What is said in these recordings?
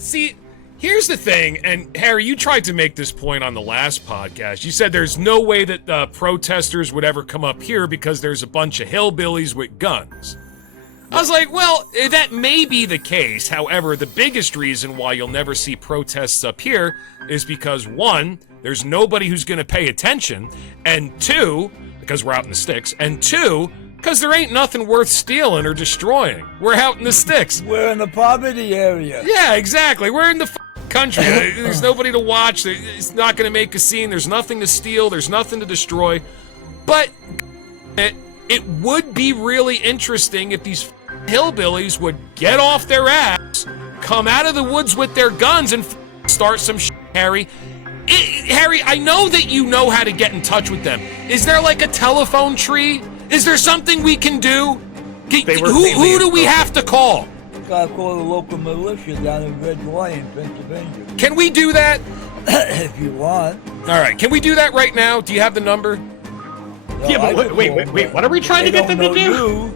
See, here's the thing, and Harry, you tried to make this point on the last podcast. You said there's no way that protesters would ever come up here because there's a bunch of hillbillies with guns. I was like, well, that may be the case. However, the biggest reason why you'll never see protests up here is because, one, there's nobody who's going to pay attention, and two, because we're out in the sticks, and two, because there ain't nothing worth stealing or destroying. We're out in the sticks. We're in the poverty area. Yeah, exactly. We're in the country. There's nobody to watch. It's not going to make a scene. There's nothing to steal. There's nothing to destroy. But it would be really interesting if these hillbillies would get off their ass, come out of the woods with their guns, and start some shit, Harry. Harry, I know that you know how to get in touch with them. Is there like a telephone tree? Is there something we can do? Who do we have to call? You gotta call the local militia down in Red Lion, Pennsylvania. Can we do that? If you want. All right, can we do that right now? Do you have the number? No, yeah, but wait, what are we trying to get them to do?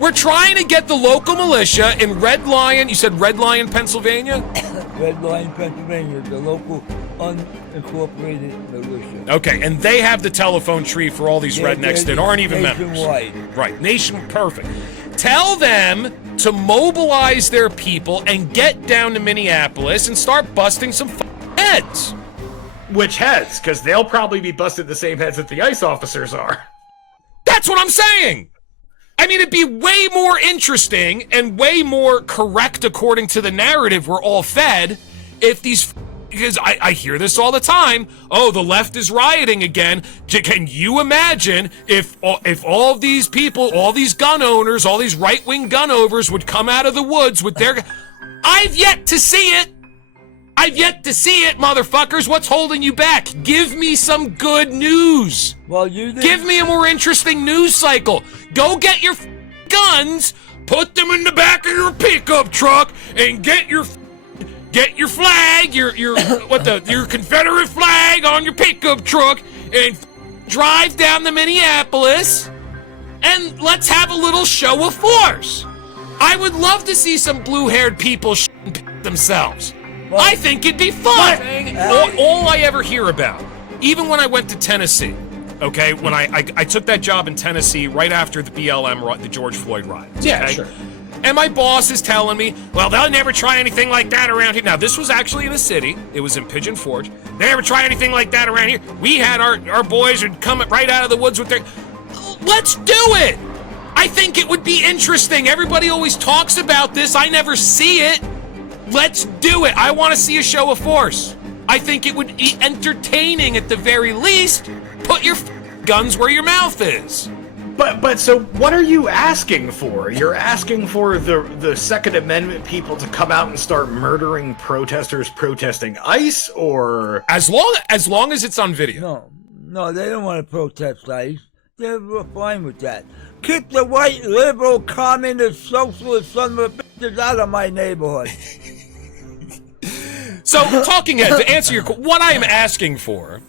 We're trying to get the local militia in Red Lion. You said Red Lion, Pennsylvania? Red Lion, Pennsylvania, the local unincorporated militia. Okay, and they have the telephone tree for all these rednecks that aren't even nationwide. members. Right, perfect. Tell them to mobilize their people and get down to Minneapolis and start busting some heads. Which heads? Because they'll probably be busted the same heads that the ICE officers are. That's what I'm saying! I mean, it'd be way more interesting and way more correct according to the narrative we're all fed if these... Because I hear this all the time. Oh, the left is rioting again. Can you imagine if all of these people, all these gun owners, all these right-wing gun owners would come out of the woods with their... I've yet to see it! I've yet to see it, motherfuckers. What's holding you back? Give me some good news. Well, you did. Give me a more interesting news cycle. Go get your guns, put them in the back of your pickup truck, and get your flag, your Confederate flag on your pickup truck, and drive down to Minneapolis, and let's have a little show of force. I would love to see some blue-haired people themselves. Well, I think it'd be fun. All I ever hear about, even when I went to Tennessee, okay, when I took that job in Tennessee right after the BLM, the George Floyd riots. Yeah, okay? sure. And my boss is telling me, well, they'll never try anything like that around here. Now, this was actually in a city. It was in Pigeon Forge. They never try anything like that around here. We had our boys would come right out of the woods with their... Let's do it! I think it would be interesting. Everybody always talks about this. I never see it. Let's do it. I want to see a show of force. I think it would be entertaining at the very least. Put your guns where your mouth is. But so what are you asking for? You're asking for the Second Amendment people to come out and start murdering protesters protesting ICE, or as long as it's on video. No, they don't want to protest ICE. They're fine with that. Keep the white liberal communist socialist son of a bitches out of my neighborhood. So, talking head, to answer your question, what I am asking for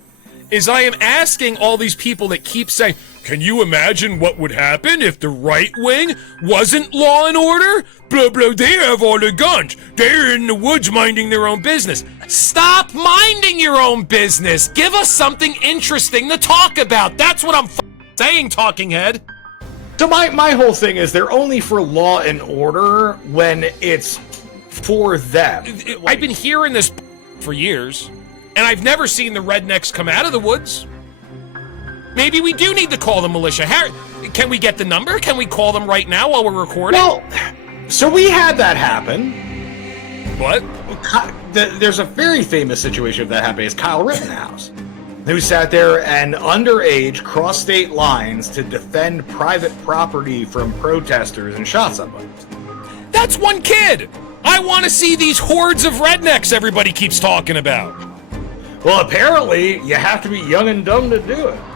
is I am asking all these people that keep saying, can you imagine what would happen if the right wing wasn't law and order? Blah, blah, they have all the guns. They're in the woods minding their own business. Stop minding your own business. Give us something interesting to talk about. That's what I'm saying, talking head. So my whole thing is they're only for law and order when it's for them. I've been hearing this for years, and I've never seen the rednecks come out of the woods. Maybe we do need to call the militia. Harry, can we get the number? Can we call them right now while we're recording? Well, so we had that happen. What? There's a very famous situation of that happening. It's Kyle Rittenhouse, who sat there and underage crossed state lines to defend private property from protesters and shot somebody. That's one kid! I want to see these hordes of rednecks everybody keeps talking about. Well, apparently, you have to be young and dumb to do it.